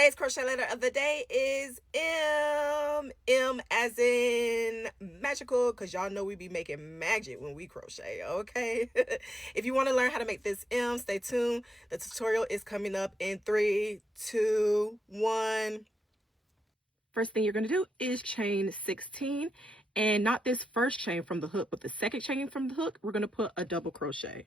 Today's crochet letter of the day is M. M as in magical, because y'all know we be making magic when we crochet, okay? If you want to learn how to make this M, stay tuned. The tutorial is coming up in 3, 2, 1. First thing you're going to do is chain 16, and not this first chain from the hook, but the second chain from the hook. We're going to put a double crochet.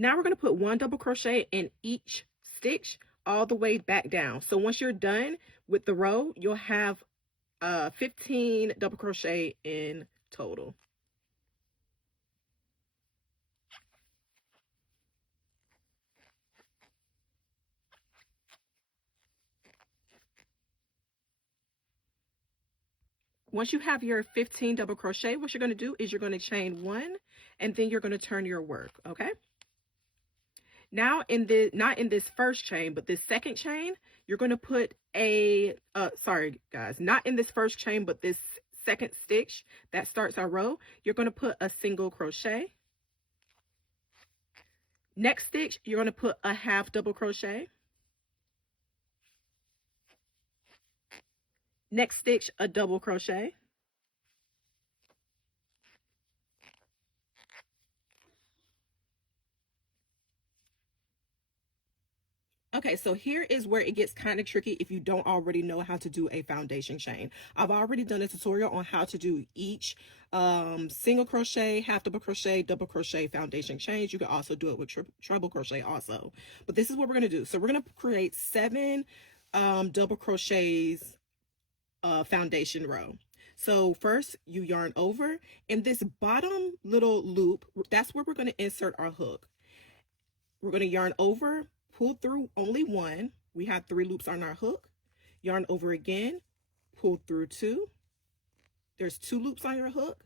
Now we're going to put one double crochet in each stitch all the way back down. So once you're done with the row, you'll have 15 double crochet in total. Once you have your 15 double crochet, what you're going to do is you're going to chain one, and then you're going to turn your work, okay? Now not in this first chain, but this second chain, you're going to put a sorry guys, not in this first chain, but this second stitch that starts our row, you're going to put a single crochet. Next stitch, you're going to put a half double crochet. Next stitch, a double crochet. Okay, so here is where it gets kind of tricky if you don't already know how to do a foundation chain. I've already done a tutorial on how to do each single crochet, half double crochet foundation chains. You can also do it with treble crochet also. But this is what we're going to do. So we're going to create 7 double crochets foundation row. So first you yarn over, and this bottom little loop, that's where we're going to insert our hook. We're going to yarn over, pull through only one. We have 3 loops on our hook. Yarn over again, pull through 2. There's 2 loops on your hook.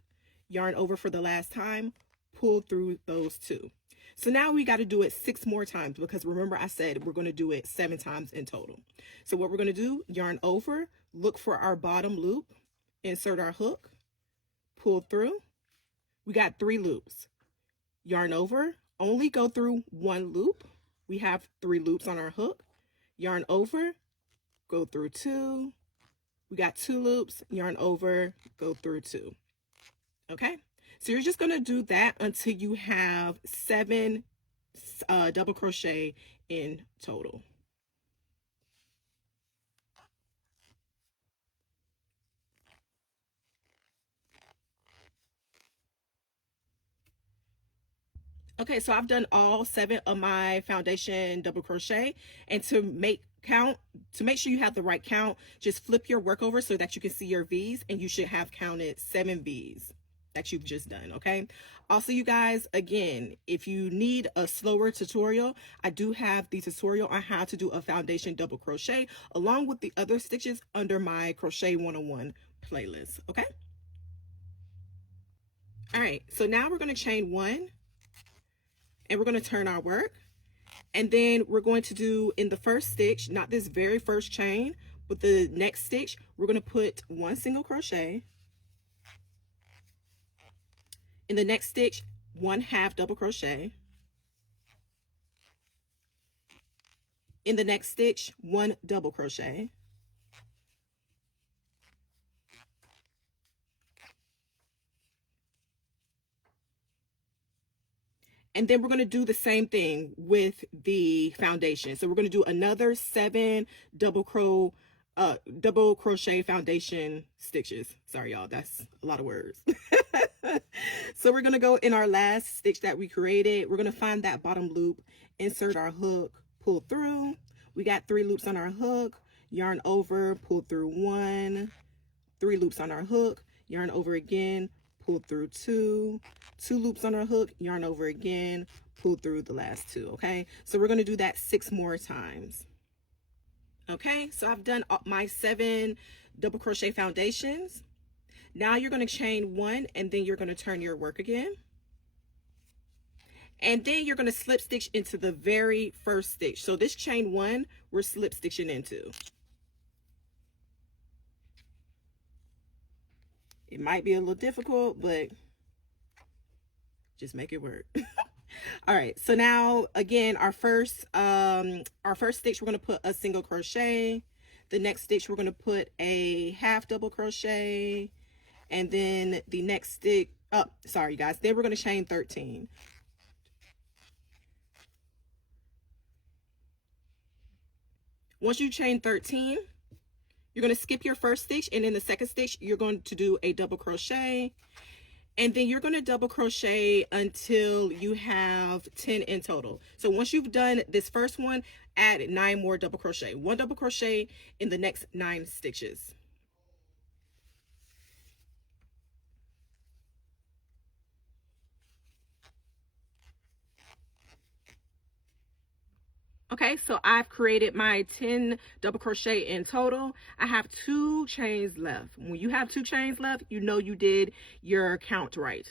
Yarn over for the last time, pull through those 2. So now we got to do it 6 more times, because remember I said we're going to do it 7 times in total. So what we're going to do, yarn over, look for our bottom loop, insert our hook, pull through. We got 3 loops. Yarn over, only go through 1 loop. We have 3 loops on our hook. Yarn over, go through 2. We got 2 loops, yarn over, go through 2. Okay, so you're just going to do that until you have 7 double crochet in total. Okay, so I've done all 7 of my foundation double crochet, and to make sure you have the right count, just flip your work over so that you can see your V's, and you should have counted 7 V's that you've just done. Okay, also you guys, again, if you need a slower tutorial, I do have the tutorial on how to do a foundation double crochet along with the other stitches under my crochet 101 playlist. Okay, all right, so now we're going to chain 1, and we're going to turn our work, and then we're going to do in the first stitch, not this very first chain, but the next stitch, we're going to put 1 single crochet. In the next stitch, 1 half double crochet. In the next stitch, 1 double crochet. And then we're going to do the same thing with the foundation. So we're going to do another 7 double crochet foundation stitches. Sorry, y'all, that's a lot of words. So we're going to go in our last stitch that we created. We're going to find that bottom loop, insert our hook, pull through. We got 3 loops on our hook, yarn over, pull through 1, 3 loops on our hook, yarn over again, pull through 2 loops on our hook, yarn over again, pull through the last 2. Okay, so we're going to do that 6 more times. Okay, so I've done my 7 double crochet foundations. Now you're going to chain 1, and then you're going to turn your work again, and then you're going to slip stitch into the very first stitch. So this chain 1 we're slip stitching into. It might be a little difficult, but just make it work. All right, so now again, our first stitch, we're going to put a single crochet. The next stitch, we're going to put a half double crochet, and then the next stitch, oh, sorry guys, then we're going to chain 13. Once you chain 13, you're going to skip your first stitch, and in the second stitch, you're going to do a double crochet. And then you're going to double crochet until you have 10 in total. So once you've done this first one, add 9 more double crochet. 1 double crochet in the next 9 stitches. Okay, so I've created my 10 double crochet in total. I have 2 chains left. When you have 2 chains left, you know you did your count right.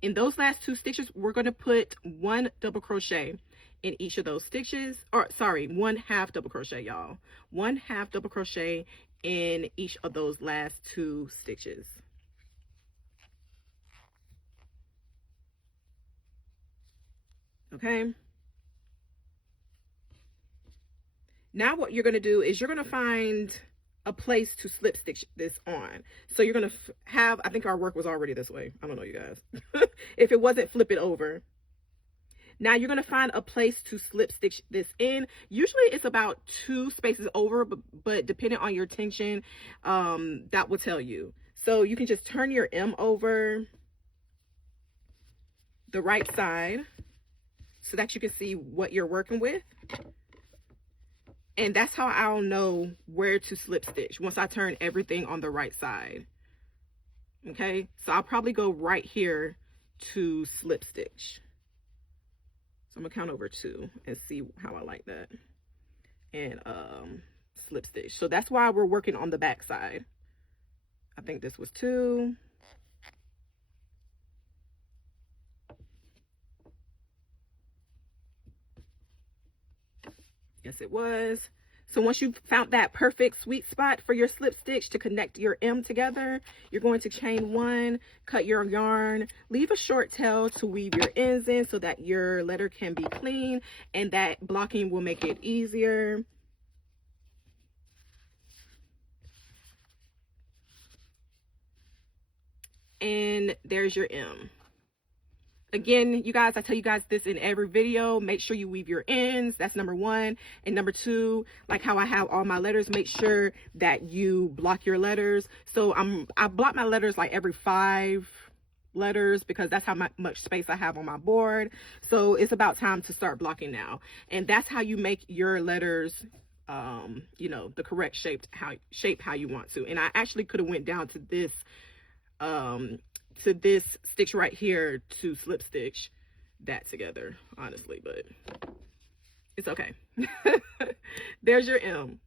In those last 2 stitches, we're going to put 1 double crochet in each of those stitches, or sorry, 1 half double crochet, y'all. 1 half double crochet in each of those last 2 stitches. Okay. Now what you're going to do is you're going to find a place to slip stitch this on. So you're going to have, I think our work was already this way. I don't know, you guys. If it wasn't, flip it over. Now you're going to find a place to slip stitch this in. Usually it's about 2 spaces over, but depending on your tension, that will tell you. So you can just turn your M over the right side so that you can see what you're working with. And that's how I'll know where to slip stitch, once I turn everything on the right side. Okay, so I'll probably go right here to slip stitch. So I'm gonna count over 2 and see how I like that. And slip stitch. So that's why we're working on the back side. I think this was 2. Yes, it was. So once you've found that perfect sweet spot for your slip stitch to connect your M together, you're going to chain 1, cut your yarn, leave a short tail to weave your ends in so that your letter can be clean, and that blocking will make it easier. And there's your M. Again, you guys, I tell you guys this in every video, make sure you weave your ends. That's number 1. And number 2, like how I have all my letters, make sure that you block your letters. So I block my letters like every 5 letters because that's how much space I have on my board. So it's about time to start blocking now. And that's how you make your letters, you know, the correct shape how you want to. And I actually could have went down to this stitch right here to slip stitch that together, honestly, but it's okay. There's your M.